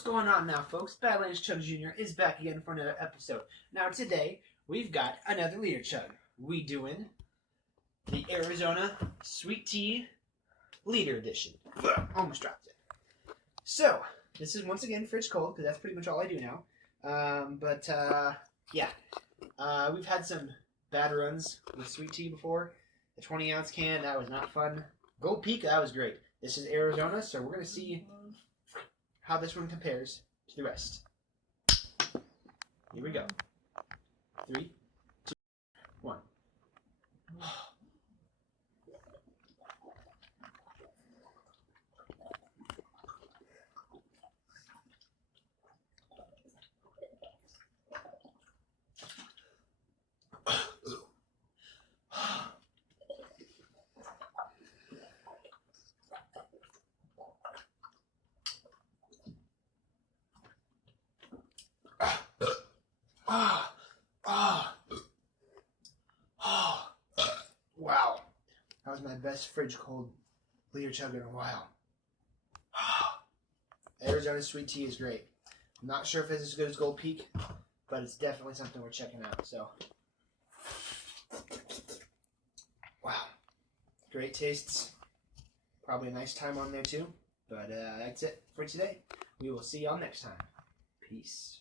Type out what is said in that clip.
What's going on now, folks? Badlands Chug Jr. is back again for another episode. Now today, we've got another leader chug. We doing the Arizona Sweet Tea Leader Edition. Almost dropped it. So, this is once again fridge cold, because that's pretty much all I do now. Yeah. We've had some bad runs with sweet tea before. The 20-ounce can, that was not fun. Gold Peak, that was great. This is Arizona, so we're going to see how this one compares to the rest. Here we go. 3, 2, 1. Wow. That was my best fridge cold leader chug in a while. Arizona Sweet Tea is great. I'm not sure if it's as good as Gold Peak, but it's definitely something we're checking out. So, wow. Great tastes. Probably a nice time on there too. But that's it for today. We will see y'all next time. Peace.